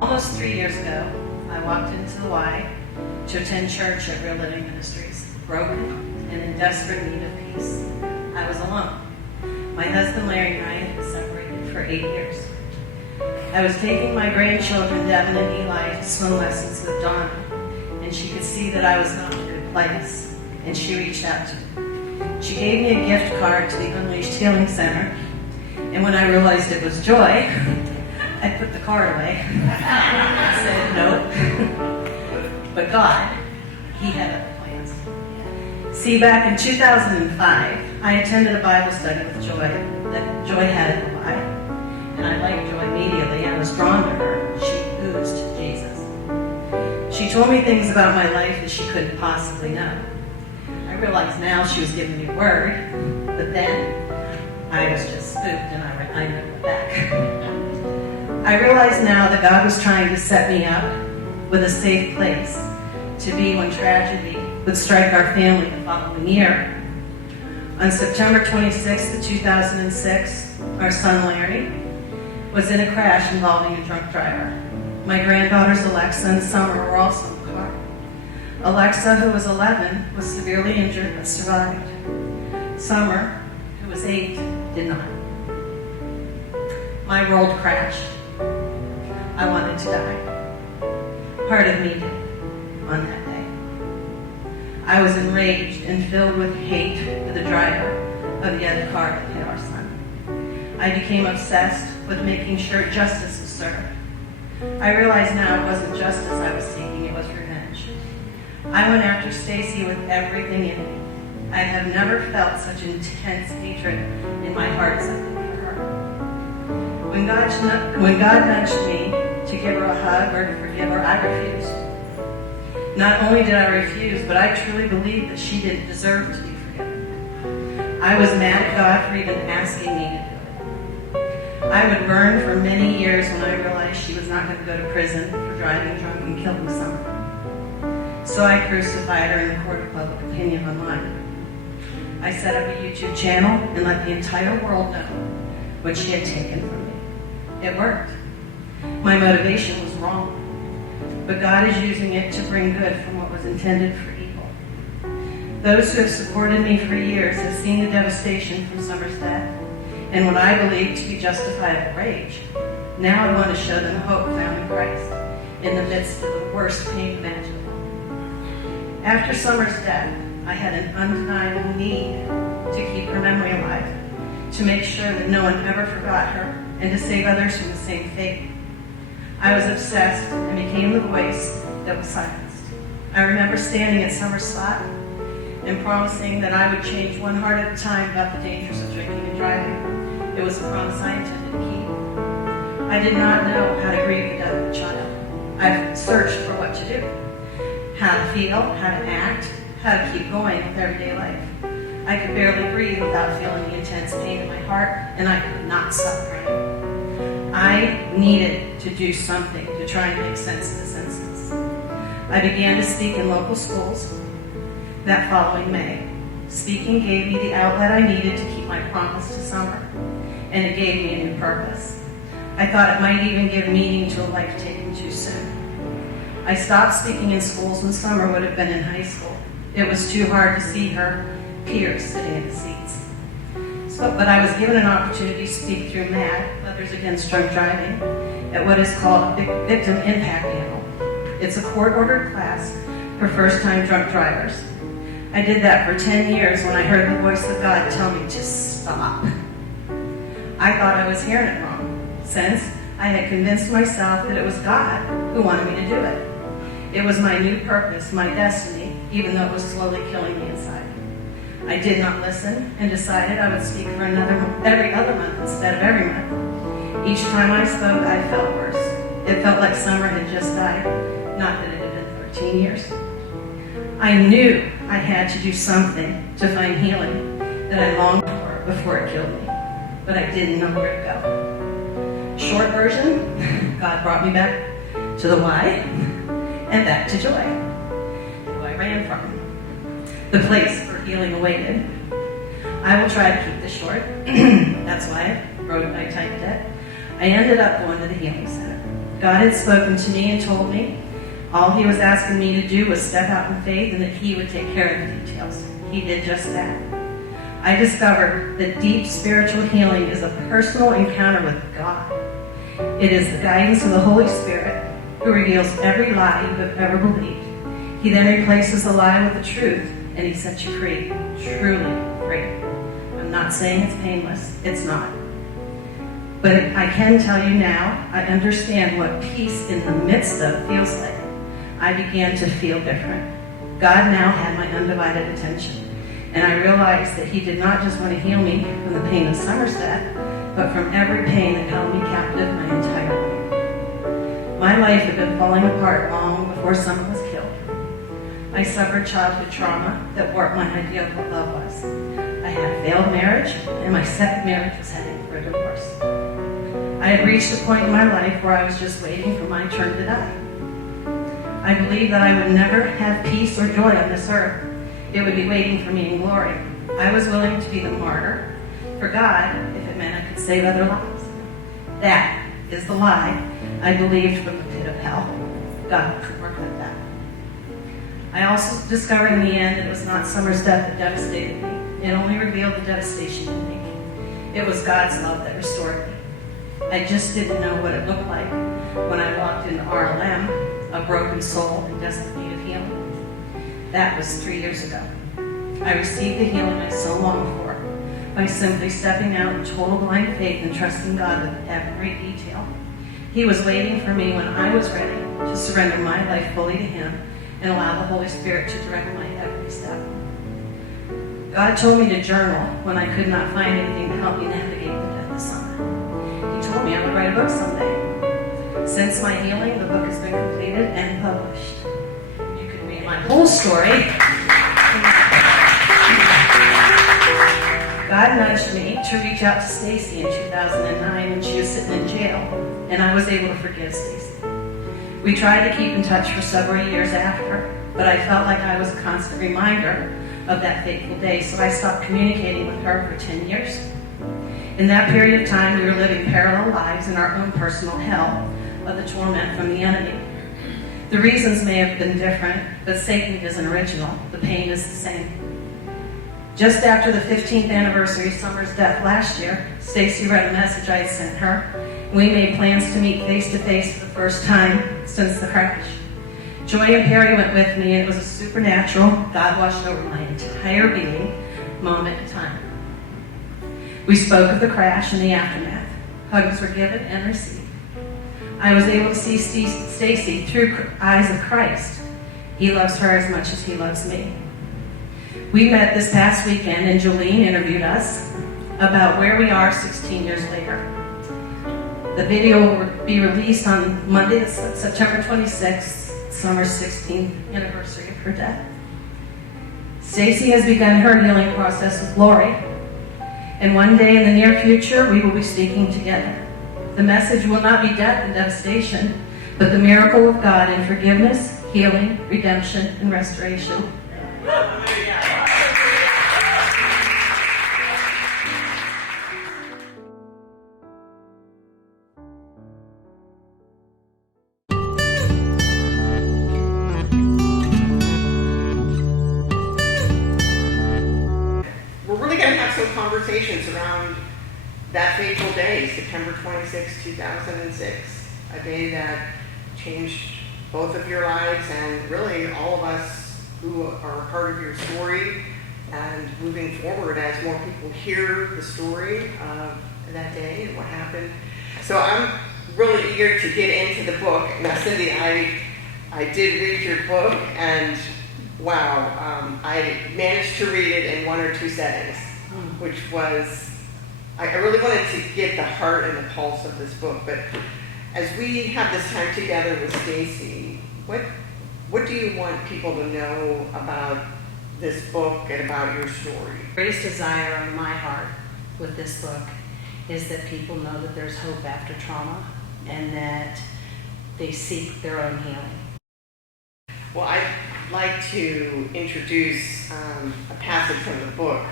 Almost 3 years ago, I walked into the Y to attend church at Real Living Ministries, broken and in desperate need of peace. I was alone. My husband Larry and I had been separated for 8 years. I was taking my grandchildren, Devin and Eli, to swim lessons with Donna, and she could see that I was not in a good place, and she reached out to me. She gave me a gift card to the Unleashed Healing Center, and when I realized it was Joy, I put the card away. I said, nope. But God, He had other plans. See, back in 2005, I attended a Bible study with Joy that Joy had at the Y, and I liked Joy immediately. I was drawn to her. She oozed Jesus. She told me things about my life that she couldn't possibly know. I realized now she was giving me a word, but then I was just spooked and I never went back. I realize now that God was trying to set me up with a safe place to be when tragedy would strike our family the following year. On September 26th of 2006, our son Larry was in a crash involving a drunk driver. My granddaughters Alexa and Summer were also in the car. Alexa, who was 11, was severely injured but survived. Summer, who was 8, did not. My world crashed. I wanted to die. Part of me did on that day. I was enraged and filled with hate for the driver of the other car that hit our son. I became obsessed with making sure justice was served. I realize now it wasn't justice I was seeking, it was revenge. I went after Stacy with everything in me. I have never felt such intense hatred in my heart as I did for her. When God nudged me to give her a hug or to forgive her, I refused. Not only did I refuse, but I truly believed that she didn't deserve to be forgiven. I was mad at God for even asking me to do it. I would burn for many years when I realized she was not going to go to prison for driving drunk and killing someone. So I crucified her in the court of public opinion online. I set up a YouTube channel and let the entire world know what she had taken from me. It worked. My motivation was wrong, but God is using it to bring good from what was intended for evil. Those who have supported me for years have seen the devastation from Summer's death and what I believe to be justifiable rage. Now I want to show them hope found in Christ in the midst of the worst pain imaginable. After Summer's death, I had an undeniable need to keep her memory alive, to make sure that no one ever forgot her, and to save others from the same fate. I was obsessed and became the voice that was silenced. I remember standing at Summer's spot and promising that I would change one heart at a time about the dangers of drinking and driving. It was a promise I intended to keep. I did not know how to grieve the death of a child. I've searched for what to do, how to feel, how to act, how to keep going with everyday life. I could barely breathe without feeling the intense pain in my heart, and I could not stop crying. I needed to do something to try and make sense of this instance. I began to speak in local schools that following May. Speaking gave me the outlet I needed to keep my promise to Summer, and it gave me a new purpose. I thought it might even give meaning to a life taken too soon. I stopped speaking in schools when Summer would have been in high school. It was too hard to see her peers sitting in the seats. But I was given an opportunity to speak through MAD, Mothers Against Drunk Driving, at what is called a Victim Impact Panel. It's a court-ordered class for first-time drunk drivers. I did that for 10 years when I heard the voice of God tell me to stop. I thought I was hearing it wrong, since I had convinced myself that it was God who wanted me to do it. It was my new purpose, my destiny, even though it was slowly killing me inside. I did not listen and decided I would speak for every other month instead of every month. Each time I spoke, I felt worse. It felt like Summer had just died, not that it had been 13 years. I knew I had to do something to find healing that I longed for before it killed me, but I didn't know where to go. Short version, God brought me back to the Y and back to Joy, who I ran from, the place where healing awaited. I will try to keep this short. That's why I typed it. I ended up going to the healing center. God had spoken to me and told me all he was asking me to do was step out in faith and that he would take care of the details. He did just that. I discovered that deep spiritual healing is a personal encounter with God. It is the guidance of the Holy Spirit who reveals every lie you have ever believed. He then replaces the lie with the truth, and he sets you free, truly free. I'm not saying it's painless. It's not. But I can tell you now, I understand what peace in the midst of feels like. I began to feel different. God now had my undivided attention. And I realized that he did not just want to heal me from the pain of Summer's death, but from every pain that held me captive my entire life. My life had been falling apart long before Summer was killed. I suffered childhood trauma that warped my idea of what love was. I had a failed marriage, and my second marriage was heading for a divorce. I had reached a point in my life where I was just waiting for my turn to die. I believed that I would never have peace or joy on this earth. It would be waiting for me in glory. I was willing to be the martyr for God if it meant I could save other lives. That is the lie I believed from the pit of hell. God could work like that. I also discovered in the end that it was not Summer's death that devastated me. It only revealed the devastation in me. It was God's love that restored me. I just didn't know what it looked like when I walked into RLM, a broken soul in desperate need of healing. That was 3 years ago. I received the healing I so longed for by simply stepping out in total blind faith and trusting God with every detail. He was waiting for me when I was ready to surrender my life fully to him and allow the Holy Spirit to direct my every step. God told me to journal when I could not find anything to help me navigate the death of Summer. He told me I would write a book someday. Since my healing, the book has been completed and published. You can read my whole story. God nudged me to reach out to Stacy in 2009 when she was sitting in jail, and I was able to forgive Stacy. We tried to keep in touch for several years after, but I felt like I was a constant reminder of that fateful day, so I stopped communicating with her for 10 years. In that period of time, we were living parallel lives in our own personal hell of the torment from the enemy. The reasons may have been different, but Satan isn't original. The pain is the same. Just after the 15th anniversary of Summer's death last year, Stacy read a message I had sent her. We made plans to meet face-to-face for the first time since the crash. Joy and Perry went with me, and it was a supernatural, God washed over my entire being, moment in time. We spoke of the crash and the aftermath. Hugs were given and received. I was able to see Stacy through eyes of Christ. He loves her as much as he loves me. We met this past weekend, and Juleen interviewed us about where we are 16 years later. The video will be released on Monday, September 26th, Summer's 16th anniversary of her death. Stacy has begun her healing process with Lori, and one day in the near future, we will be speaking together. The message will not be death and devastation, but the miracle of God in forgiveness, healing, redemption, and restoration. We're really going to have some conversations around that fateful day, September 26, 2006, a day that changed both of your lives and really all of us who are a part of your story, and moving forward as more people hear the story of that day and what happened. So I'm really eager to get into the book. Now, Cindy, I did read your book, and wow, I managed to read it in 1 or 2 settings, which was, I really wanted to get the heart and the pulse of this book. But as we have this time together with Stacy, what do you want people to know about this book and about your story? The greatest desire in my heart with this book is that people know that there's hope after trauma and that they seek their own healing. Well, I'd like to introduce a passage from the book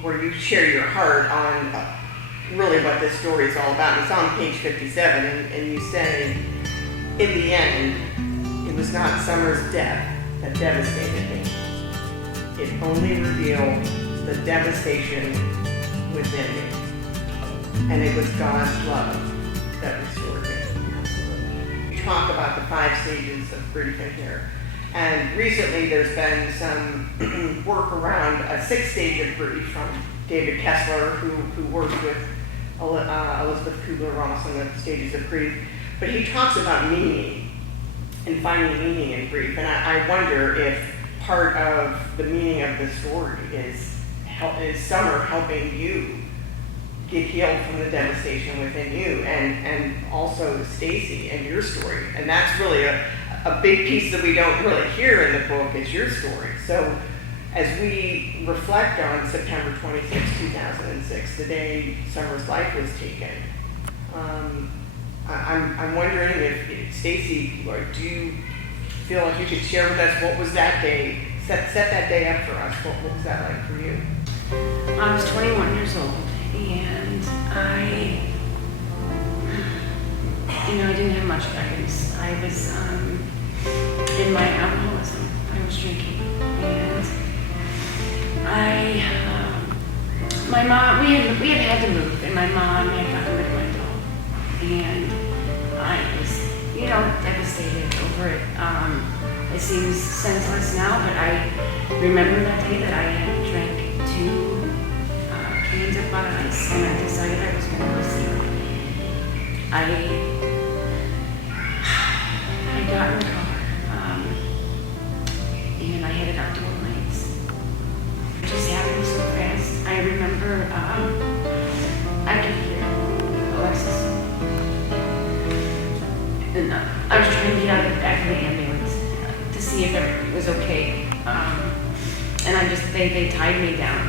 where you share your heart on really what this story is all about. It's on page 57, and you say, in the end, it was not Summer's death that devastated me. It only revealed the devastation within me. And it was God's love that restored me. We talk about the 5 stages of grief in here. And recently there's been some work around a 6th stage of grief from David Kessler, who worked with Elizabeth Kubler-Ross on the stages of grief. But he talks about meaning and finding meaning in grief. And I wonder if part of the meaning of the story is Summer helping you get healed from the devastation within you, and also Stacy and your story. And that's really a big piece that we don't really hear in the book is your story. So as we reflect on September 26, 2006, the day Summer's life was taken, I'm wondering if Stacy, do you feel like you could share with us what was that day, set that day up for us? What was that like for you? I was 21 years old, and I didn't have much guidance. I was in my alcoholism. I was drinking, and my mom, we had to move, and my mom had gotten rid of my dog, and I was, devastated over it. It seems senseless now, but I remember that day that I had drank 2 cans of Bud Ice, and I decided I was going to go see her. I got in the car, and I headed out to Woodlands. It just happened so fast. I remember I could hear Alexis, and I was trying to get out of the back of the ambulance to see if everything was okay. And they tied me down.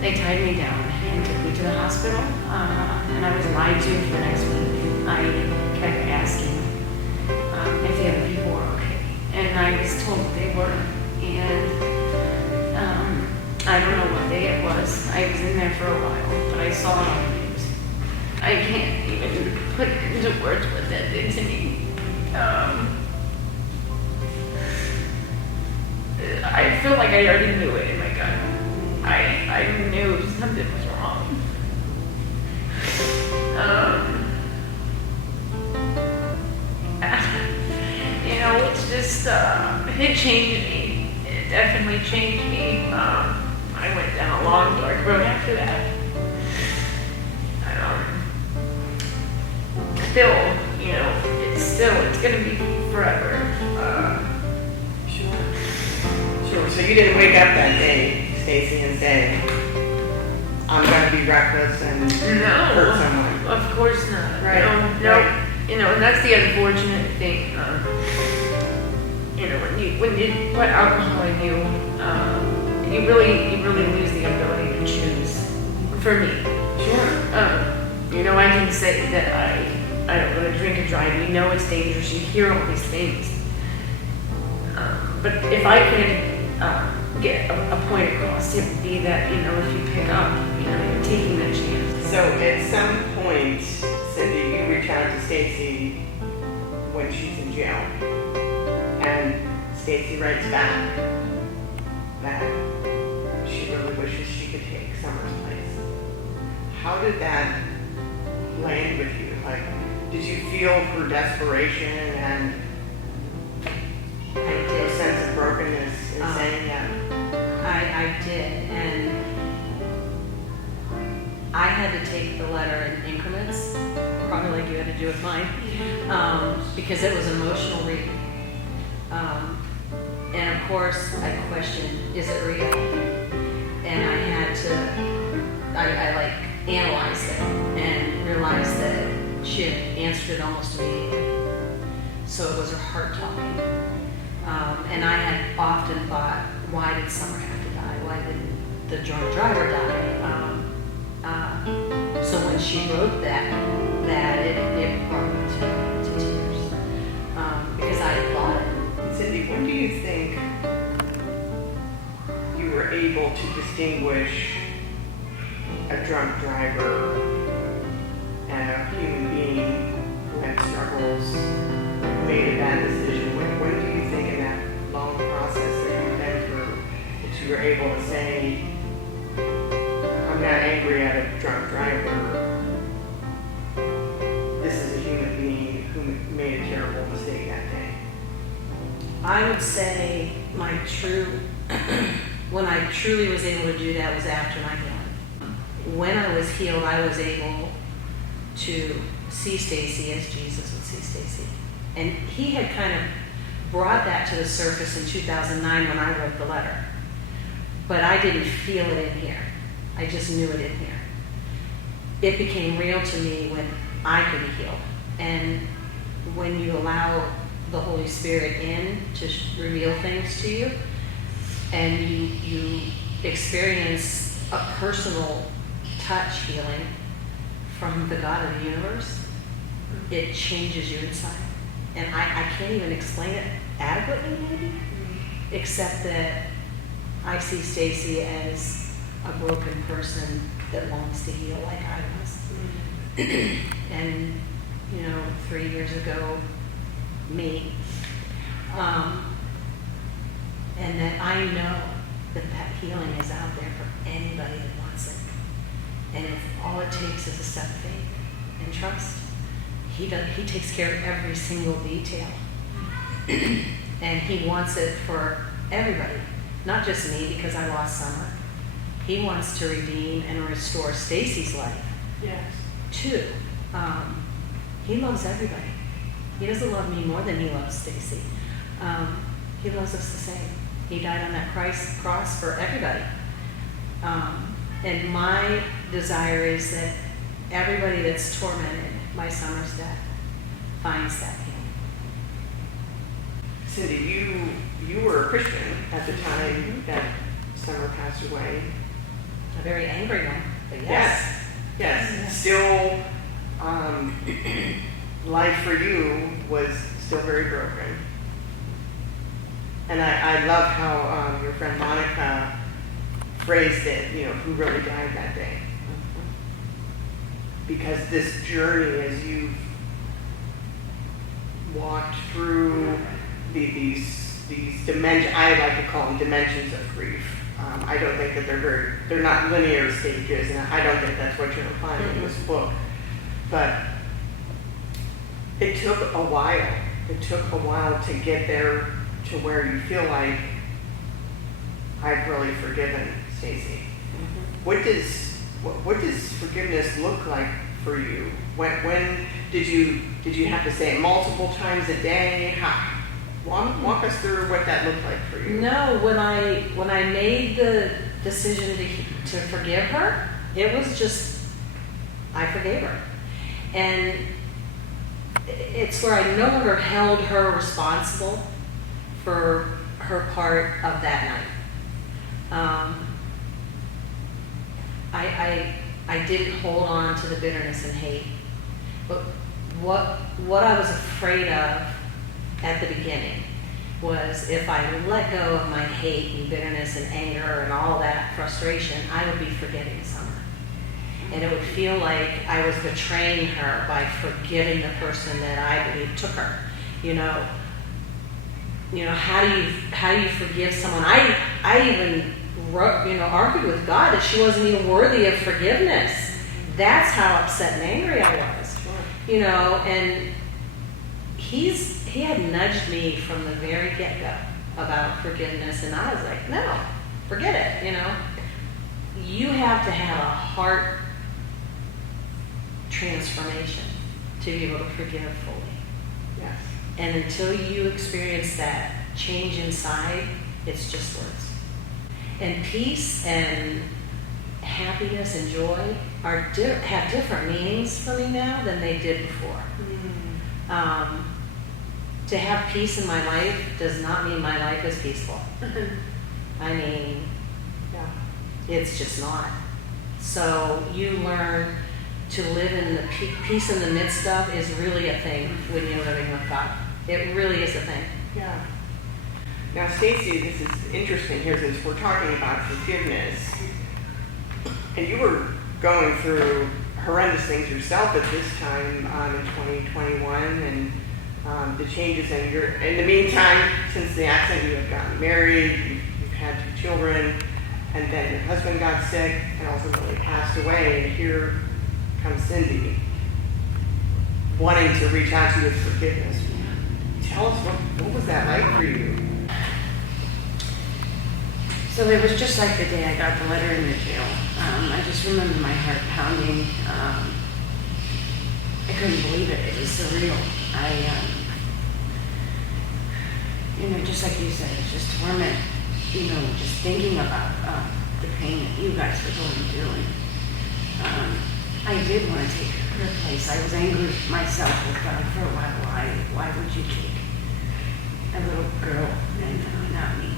They tied me down and took me to the hospital, and I was lied to for the next week. I kept asking if the other people were okay, and I was told they were, and I don't know what day it was. I was in there for a while, but I saw it on the news. I can't even put into words what that did to me. I feel like I already knew it in my gut. I knew something was wrong. It's just, it changed me. It definitely changed me. I went down a long, dark road after that. It's going to be forever. Sure. So you didn't wake up that day, Stacy, and say, I'm going to be reckless and hurt someone. Of course not. Right. No. Right. And that's the unfortunate thing. When you put alcohol in you, you really lose the ability to choose. For me. Sure. I can say that I don't want to drink and drive. It's dangerous. You hear all these things. But if I could get a point across, it would be that, if you pick up, you're taking that chance. So at some point, Cindy, you reach out to Stacy when she's in jail. And Stacy writes back that she really wishes she could take Summer's place. How did that land with you? Did you feel her desperation and a sense of brokenness in saying that? I did, and I had to take the letter in increments, probably like you had to do with mine, because it was emotional reading. And of course, I questioned, is it real? And I had to, I analyzed it and realized that she had answered it almost immediately. So it was her heart talking. And I had often thought, why did Summer have to die? Why didn't the drunk driver die? So when she wrote that it brought me to tears. Because I had thought it. Cindy, when do you think you were able to distinguish a drunk driver and a human being who had struggles made a bad decision? When do you think in that long process that you've been through that you were able to say, I'm not angry at a drunk driver, this is a human being who made a terrible mistake that day? I would say when I truly was able to do that was after my healing. When I was healed, I was able to see Stacy as Jesus would see Stacy. And he had kind of brought that to the surface in 2009 when I wrote the letter. But I didn't feel it in here. I just knew it in here. It became real to me when I could be healed. And when you allow the Holy Spirit in to reveal things to you, and you experience a personal touch healing from the God of the universe, it changes you inside. And I can't even explain it adequately, maybe, except that I see Stacy as a broken person that longs to heal like I was. And, 3 years ago, me. And that I know that healing is out there for anybody that wants it. And if all it takes is a step of faith and trust, he takes care of every single detail. And he wants it for everybody, not just me because I lost Summer. He wants to redeem and restore Stacy's life. Yes. Too. He loves everybody. He doesn't love me more than he loves Stacy. He loves us the same. He died on that cross for everybody. And my desire is that everybody that's tormented by Summer's death finds that healing. Cindy, you were a Christian at the time that Summer passed away. A very angry one, but yes. Yes. Still, life for you was still very broken. And I love how your friend Monica phrased it, who really died that day. Because this journey, as you've walked through these dimensions, I like to call them dimensions of grief. I don't think that they're not linear stages, and I don't think that's what you're implying in this book. But it took a while. It took a while to get there to where you feel like I've really forgiven Stacy. What does forgiveness look like for you? When did you have to say it multiple times a day? Walk us through what that looked like for you. No, when I made the decision to forgive her, it was just I forgave her, and it's where I no longer held her responsible for her part of that night. I didn't hold on to the bitterness and hate. But what I was afraid of at the beginning was if I let go of my hate and bitterness and anger and all that frustration, I would be forgetting Summer. And it would feel like I was betraying her by forgiving the person that I believe took her. How do you forgive someone? I even argued with God that she wasn't even worthy of forgiveness. That's how upset and angry I was. And he had nudged me from the very get-go about forgiveness, and I was like, no, forget it. You have to have a heart transformation to be able to forgive fully. Yes. And until you experience that change inside, it's just words. And peace and happiness and joy have different meanings for me now than they did before. To have peace in my life does not mean my life is peaceful. It's just not. So you learn to live in the peace in the midst of is really a thing when you're living with God. It really is a thing. Yeah. Now, Stacy, this is interesting here since we're talking about forgiveness. And you were going through horrendous things yourself at this time in 2021, and the changes in the meantime, since the accident, you have gotten married, you've had 2 children, and then your husband got sick and ultimately passed away, and here comes Cindy wanting to reach out to you with forgiveness. Tell us, what was that like for you? So it was just like the day I got the letter in the jail. I just remember my heart pounding. I couldn't believe it. It was surreal. Just like you said, it's just torment. Just thinking about the pain that you guys were going through. And I did want to take her place. I was angry myself with God for a while. Why would you take a little girl and not me?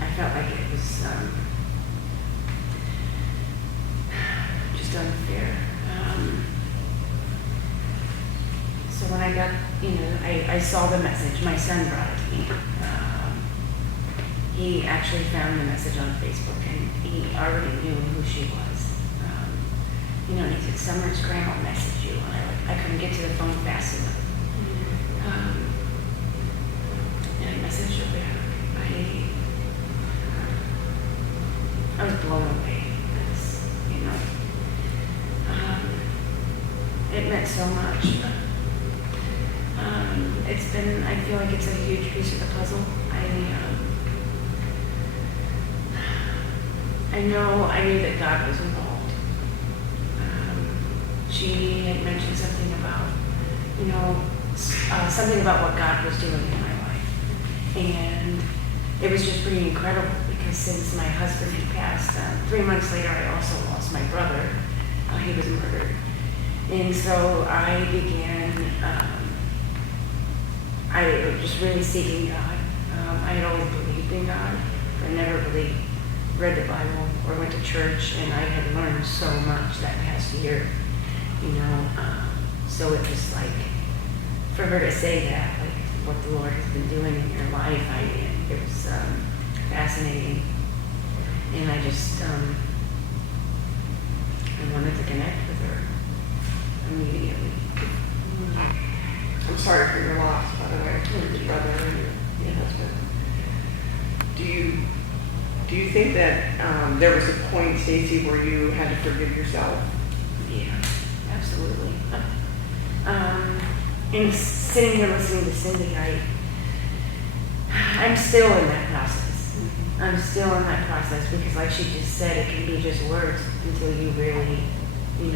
I felt like it was just unfair. So when I got, I saw the message. My son brought it to me. He actually found the message on Facebook, and he already knew who she was. And he said, "Summer's grandma messaged you," and I couldn't get to the phone fast enough. And I messaged her back. I was blown away. It meant so much. I feel like it's a huge piece of the puzzle. I knew that God was involved. She had mentioned something about, something about what God was doing in my life. And it was just pretty incredible, because since my husband had passed, 3 months later, I also lost my brother. He was murdered. And so I began, I was just really seeking God. I had always believed in God, but I never really read the Bible or went to church, and I had learned so much that past year, so it was like, for her to say that, like what the Lord has been doing in your life, it was fascinating, and I just, I wanted to connect with her immediately. I'm sorry for your loss, by the way, your brother and your husband. Do you think that there was a point, Stacy, where you had to forgive yourself? Yeah, absolutely. And sitting here listening to Cindy, I'm still in that process. I'm still in that process, because like she just said, it can be just words until you really, you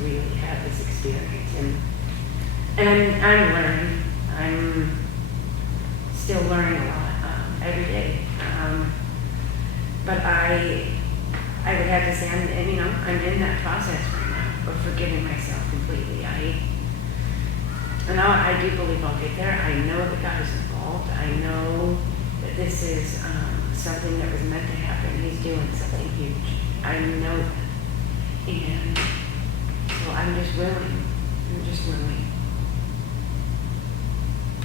really have this experience. And I'm learning. I'm still learning a lot every day. But I would have to say, I'm in that process right now of forgiving myself completely. I do believe I'll get there. I know that God is involved. I know that this is something that was meant to happen. He's doing something huge. I know that. And so I'm just willing.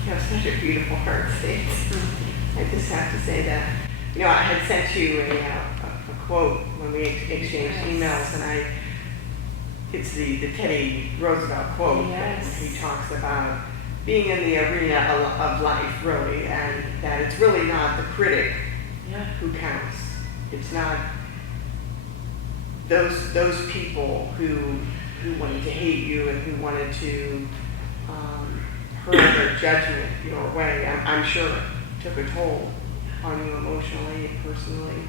You have such a beautiful heart, Stacy. I just have to say that. I had sent you a quote when we exchanged emails, and it's the Teddy Roosevelt quote. Yes. He talks about being in the arena of life, really, and that it's really not the critic who counts. It's not those people who wanted to hate you and who wanted to hurl their judgment your way. I'm sure took a toll on you emotionally and personally.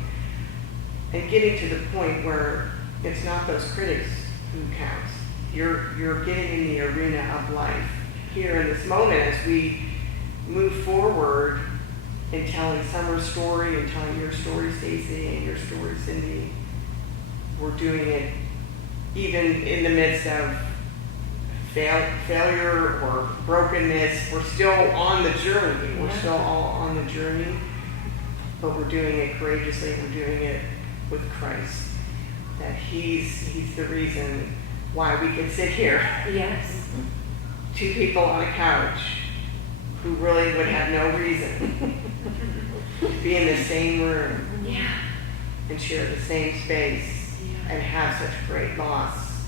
And getting to the point where it's not those critics who counts. You're getting in the arena of life here in this moment as we move forward in telling Summer's story and telling your story, Stacy, and your story, Cindy. We're doing it even in the midst of failure or brokenness. We're still on the journey. We're still all on the journey, but we're doing it courageously. We're doing it with Christ. That He's the reason why we can sit here. Yes. 2 people on a couch who really would have no reason to be in the same room and share the same space and have such great loss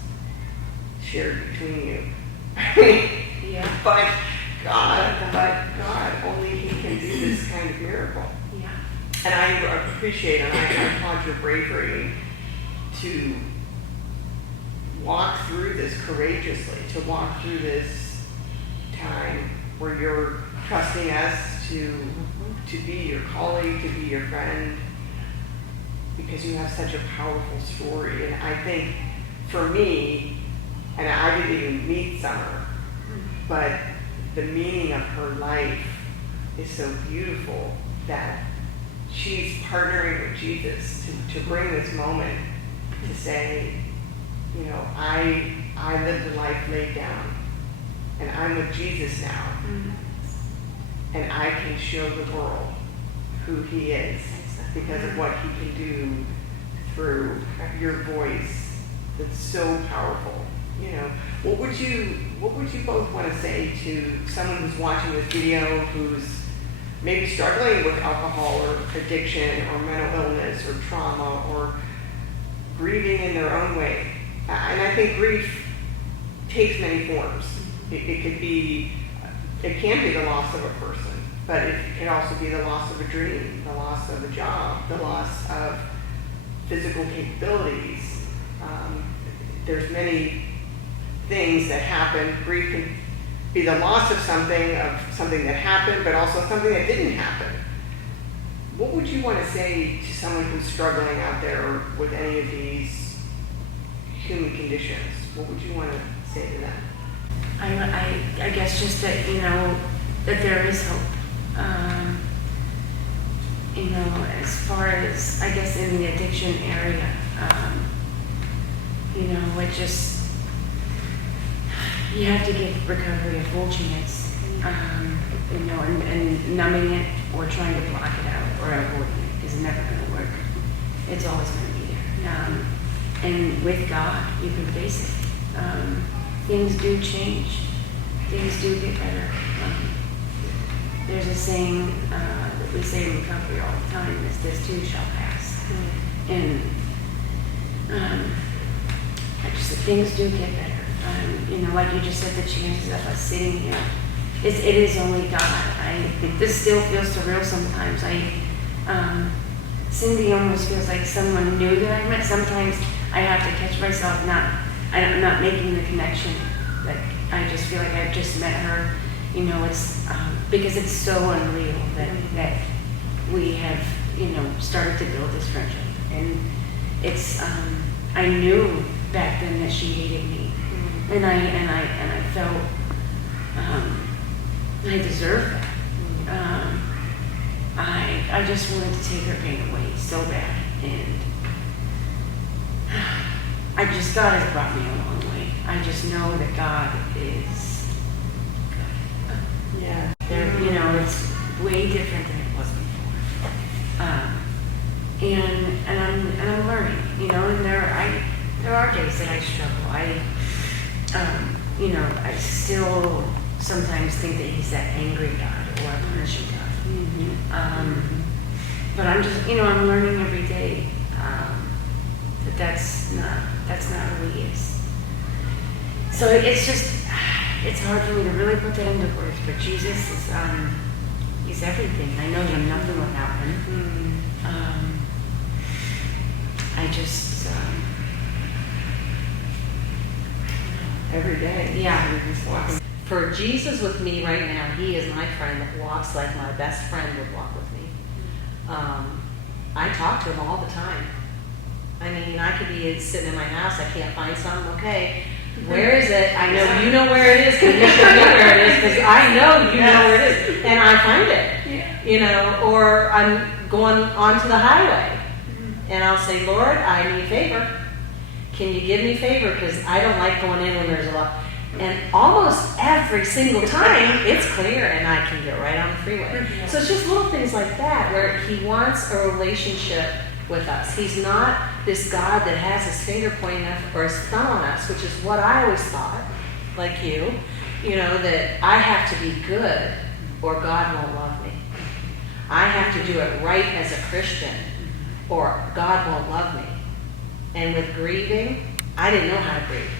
shared between you. Yeah. But God, only He can do this kind of miracle. Yeah. And I appreciate and I applaud your bravery to walk through this courageously, to walk through this time where you're trusting us to be your colleague, to be your friend, because you have such a powerful story. And I think for me, and I didn't even meet Summer, but the meaning of her life is so beautiful that she's partnering with Jesus to bring this moment to say, you know, I lived a life laid down, and I'm with Jesus now, and I can show the world who He is because of what He can do through your voice that's so powerful. You know, what would you both want to say to someone who's watching this video who's maybe struggling with alcohol or addiction or mental illness or trauma or grieving in their own way? And I think grief takes many forms. It can be the loss of a person, but it can also be the loss of a dream, the loss of a job, the loss of physical capabilities. There's many things that happen. Grief can be the loss of something that happened, but also something that didn't happen. What would you want to say to someone who's struggling out there with any of these human conditions? What would you want to say to them? I guess just that, you know, that there is hope. You know, as far as, I guess, in the addiction area, you know, it just, you have to give recovery a full chance, you know, and numbing it or trying to block it out or avoiding it is never going to work. It's always going to be there. And with God, you can face it. Things do change. Things do get better. There's a saying that we say in recovery all the time, is this too shall pass. And I just, things do get better. You know, like you just said, the chances of us sitting here, it is only God. This still feels surreal sometimes. Cindy almost feels like someone new that I met. Sometimes I have to catch myself I'm not making the connection. That I just feel like I've just met her. You know, it's because it's so unreal that we have, you know, started to build this friendship. And it's I knew back then that she hated me, and I felt I deserved that. I just wanted to take her pain away so bad, and I just, God has brought me a long way. I just know that God is good. Yeah. You know, it's way different than it was before. And I'm learning, you know, and there are days that I struggle. You know, I still sometimes think that He's that angry God or a punishing God. But I'm just, you know, I'm learning every day that that's not who He is. So it's just, it's hard for me to really put that into words, but Jesus is, He's everything. I know that I'm nothing without Him. I just, Every day. Yeah. You're just walking. For Jesus with me right now, He is my friend that walks like my best friend would walk with me. I talk to Him all the time. I mean, I could be sitting in my house, I can't find something, okay, where is it? I know you know where it is, because you show me where it is, because I know you know where it is, and I find it, you know, or I'm going onto the highway, and I'll say, Lord, I need favor. Can you give me favor? Because I don't like going in when there's a lot. And almost every single time, it's clear, and I can get right on the freeway. So it's just little things like that, where He wants a relationship with us. He's not this God that has His finger pointing up or His thumb on us, which is what I always thought, like you know, that I have to be good or God won't love me. I have to do it right as a Christian or God won't love me. And with grieving, I didn't know how to grieve.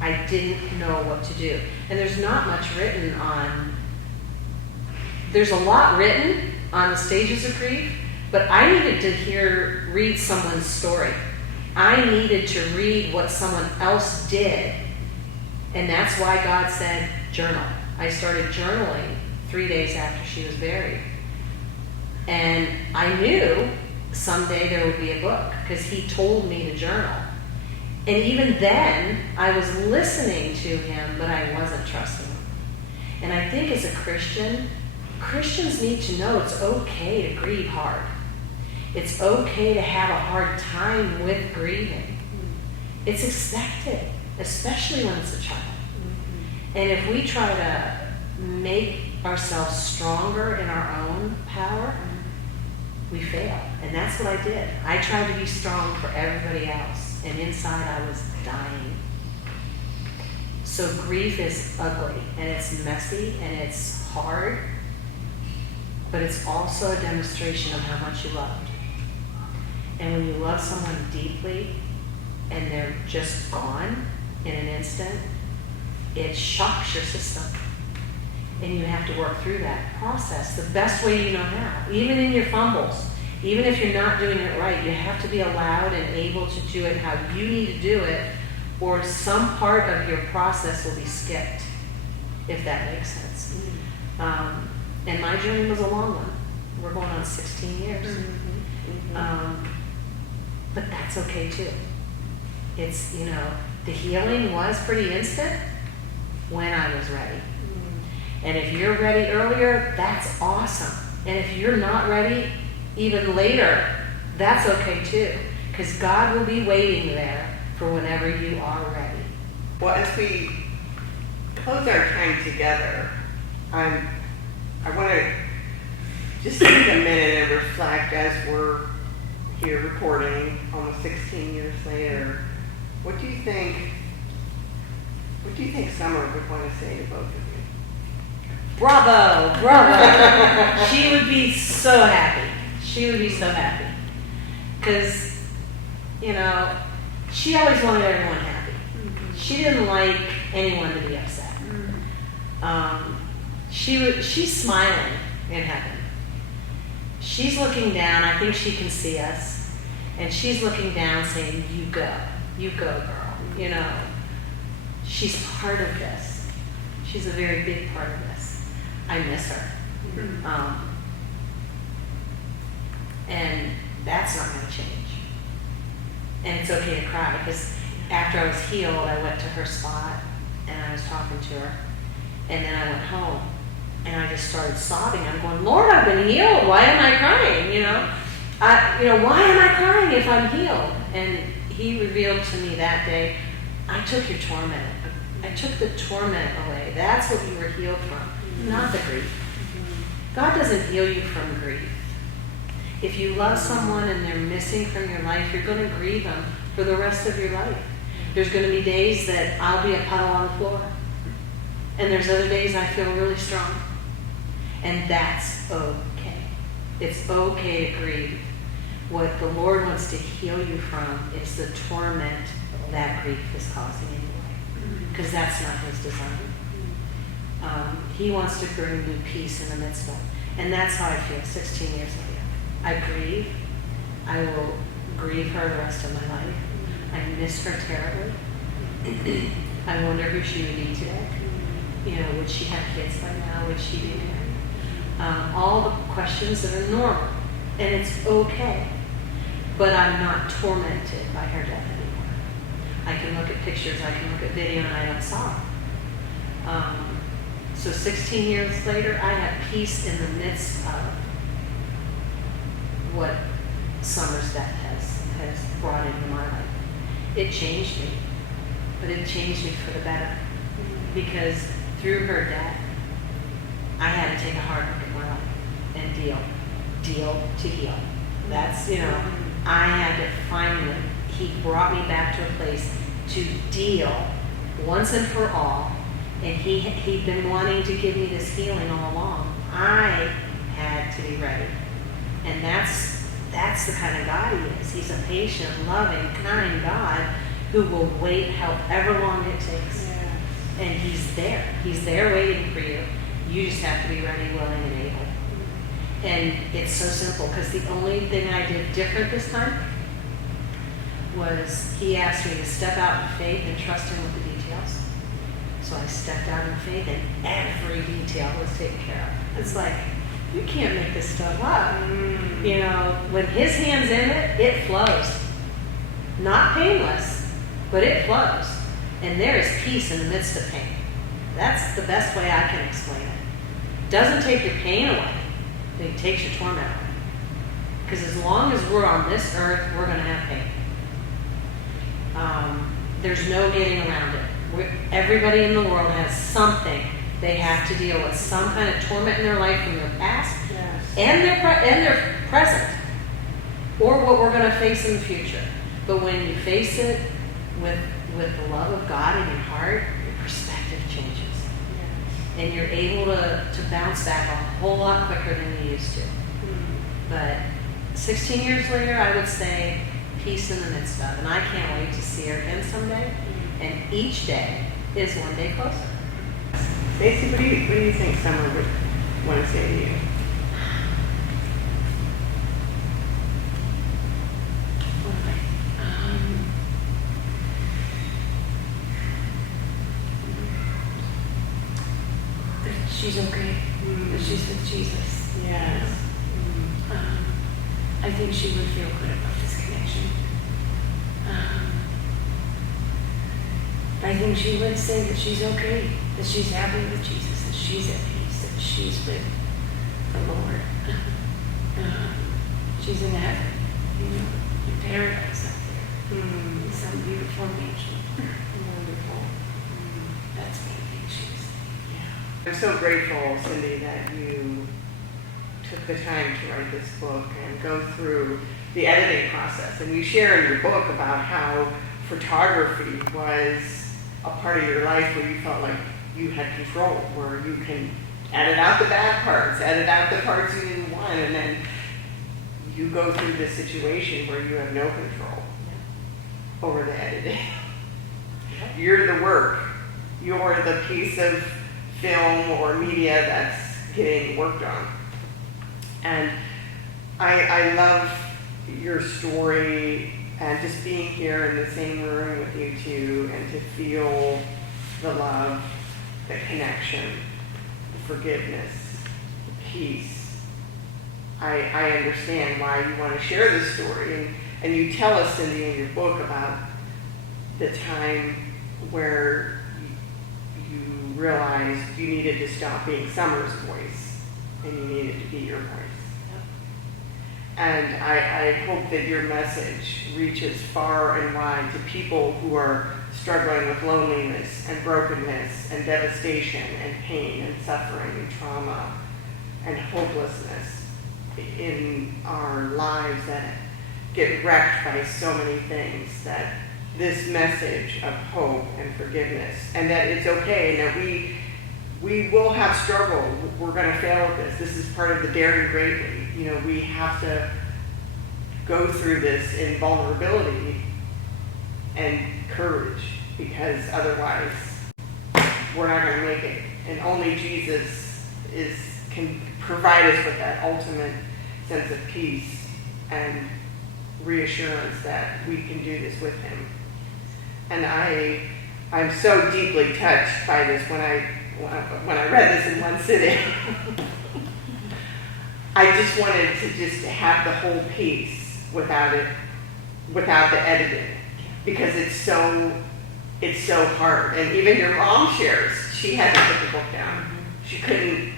I didn't know what to do. And there's not much written on, there's a lot written on the stages of grief, but I needed to read someone's story. I needed to read what someone else did. And that's why God said, journal. I started journaling 3 days after she was buried. And I knew someday there would be a book because he told me to journal. And even then, I was listening to him, but I wasn't trusting him. And I think as a Christian, Christians need to know it's okay to grieve hard. It's okay to have a hard time with grieving. It's expected, especially when it's a child. And if we try to make ourselves stronger in our own power, we fail. And that's what I did. I tried to be strong for everybody else, and inside I was dying. So grief is ugly, and it's messy, and it's hard, but it's also a demonstration of how much you loved. And when you love someone deeply, and they're just gone in an instant, it shocks your system. And you have to work through that process the best way you know how. Even in your fumbles, even if you're not doing it right, you have to be allowed and able to do it how you need to do it, or some part of your process will be skipped, if that makes sense. And my journey was a long one. We're going on 16 years. But that's okay too. It's, the healing was pretty instant when I was ready. And if you're ready earlier, that's awesome. And if you're not ready, even later, that's okay too. Because God will be waiting there for whenever you are ready. Well, as we close our time together, I want to just take a minute and reflect as we're here recording almost 16 years later. What do you think Summer would want to say to both of you? Bravo, bravo. She would be so happy. She would be so happy. Because, she always wanted everyone happy. She didn't like anyone to be upset. She's smiling in heaven. She's looking down. I think she can see us. And she's looking down saying, you go, girl. She's part of this. She's a very big part of this. I miss her. And that's not going to change. And it's okay to cry, because after I was healed, I went to her spot and I was talking to her. And then I went home and I just started sobbing. I'm going, Lord, I've been healed. Why am I crying? Why am I crying if I'm healed? And he revealed to me that day, I took your torment. I took the torment away. That's what you were healed from, not the grief. God doesn't heal you from grief. If you love someone and they're missing from your life, you're going to grieve them for the rest of your life. There's going to be days that I'll be a puddle on the floor. And there's other days I feel really strong. And that's okay. It's okay to grieve. What the Lord wants to heal you from is the torment that grief is causing in your life. Because that's not his design. He wants to bring you peace in the midst of it. And that's how I feel 16 years later. I grieve. I will grieve her the rest of my life. I miss her terribly. I wonder who she would be today. Would she have kids by now? Would she be married? All the questions that are normal. And it's okay. But I'm not tormented by her death anymore. I can look at pictures, I can look at video, and I don't sob. So 16 years later, I have peace in the midst of what Summer's death has brought into my life. It changed me, but it changed me for the better. Because through her death, I had to take a hard look at my life and deal to heal. That's, I had to finally, he brought me back to a place to deal once and for all. And he'd been wanting to give me this healing all along. I had to be ready. And that's that's the kind of God he is. He's a patient, loving, kind God who will wait however long it takes. Yeah. And he's there. He's there waiting for you. You just have to be ready, willing, and able. And it's so simple, because the only thing I did different this time was he asked me to step out in faith and trust him with the details. So I stepped out in faith, and every detail was taken care of. It's like, you can't make this stuff up. You know, when his hand's in it, it flows. Not painless, but it flows. And there is peace in the midst of pain. That's the best way I can explain it. Doesn't take your pain away, but it takes your torment away. Because as long as we're on this earth, we're going to have pain. There's no getting around it. Everybody in the world has something they have to deal with, some kind of torment in their life from their past and their present, or what we're going to face in the future. But when you face it with the love of God in your heart, your perspective changes. And you're able to bounce back a whole lot quicker than you used to. But 16 years later, I would say peace in the midst of. And I can't wait to see her again someday. And each day is one day closer. Stacy, what do you think Summer would want to say to you? That she's okay. That she's with Jesus. Yes. I think she would feel good about this connection. I think she would say that she's okay, that she's happy with Jesus, that she's at peace, that she's with the Lord. She's in heaven, in paradise up there, in some beautiful mansion. Wonderful. That's what I think she was saying. Yeah. I'm so grateful, Cindy, that you took the time to write this book and go through the editing process. And you share in your book about how photography was a part of your life where you felt like you had control, where you can edit out the bad parts, edit out the parts you didn't want, and then you go through this situation where you have no control over the editing. You're the work. You're the piece of film or media that's getting worked on. And I love your story and just being here in the same room with you two and to feel the love, the connection, the forgiveness, the peace. I understand why you want to share this story. And you tell us, Cindy, in your book about the time where you realized you needed to stop being Summer's voice and you needed to be your voice. And I hope that your message reaches far and wide to people who are struggling with loneliness and brokenness and devastation and pain and suffering and trauma and hopelessness in our lives that get wrecked by so many things, that this message of hope and forgiveness, and that it's okay, and that we will have struggle. We're going to fail at this. This is part of the daring greatly. We have to go through this in vulnerability and courage, because otherwise we're not going to make it. And only Jesus can provide us with that ultimate sense of peace and reassurance that we can do this with him. And I'm so deeply touched by this when I read this in one sitting. I just wanted to just have the whole piece without the editing, because it's so hard. And even your mom shares she had to put the book down. She couldn't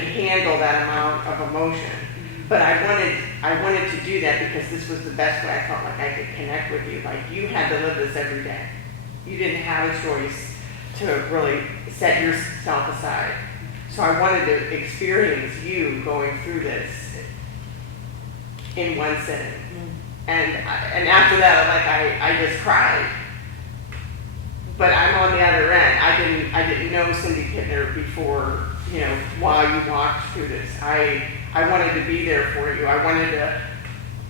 handle that amount of emotion. But I wanted to do that because this was the best way I felt like I could connect with you. Like, you had to live this every day. You didn't have a choice to really set yourself aside. So I wanted to experience you going through this in one sitting. And after that, I just cried. But I'm on the other end. I didn't know Cindy Pittner before, while you walked through this. I I wanted to be there for you. I wanted to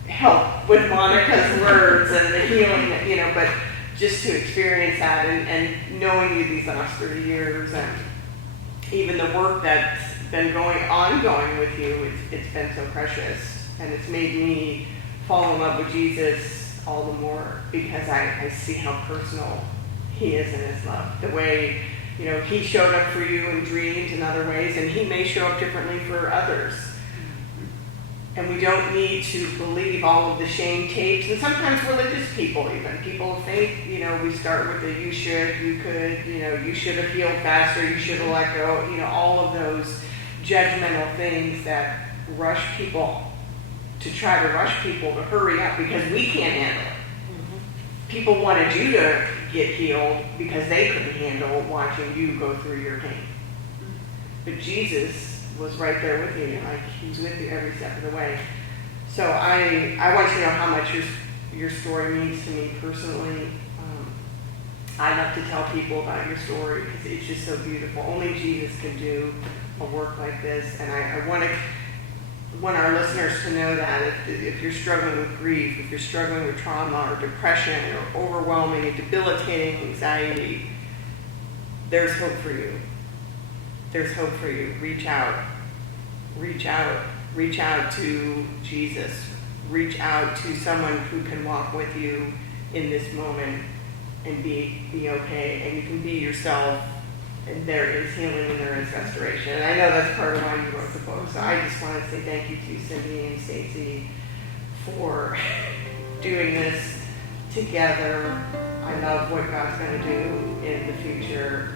help with Monica's words and the healing, you know, but just to experience that and knowing you these last 30 years and even the work that's been ongoing with you, it's been so precious. And it's made me fall in love with Jesus all the more because I see how personal he is in his love. The way, you know, he showed up for you in dreams and other ways, and he may show up differently for others. And we don't need to believe all of the shame tapes, and sometimes religious people even. People of faith, you know, we start with the you should, you could, you know, you should have healed faster, you should have let go, you know, all of those judgmental things that rush people, to try to rush people to hurry up because we can't handle it. People wanted you to get healed because they couldn't handle watching you go through your pain. But Jesus was right there with you, like he was with you every step of the way. So I want you to know how much your story means to me personally. I love to tell people about your story because it's just so beautiful. Only Jesus can do a work like this, and I want our listeners to know that if you're struggling with grief, if you're struggling with trauma or depression or overwhelming and debilitating anxiety, there's hope for you. There's hope for you. Reach out. Reach out. Reach out to Jesus. Reach out to someone who can walk with you in this moment and be okay. And you can be yourself. And there is healing and there is restoration. And I know that's part of why you wrote the book. So I just want to say thank you to Cindy and Stacy for doing this together. I love what God's going to do in the future.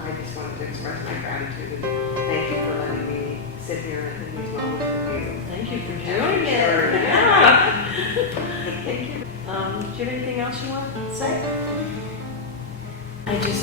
I just wanted to express my gratitude and thank you for letting me sit here and these moments with you. Thank you for doing it. Yeah. Thank you. Do you have anything else you want to say? I did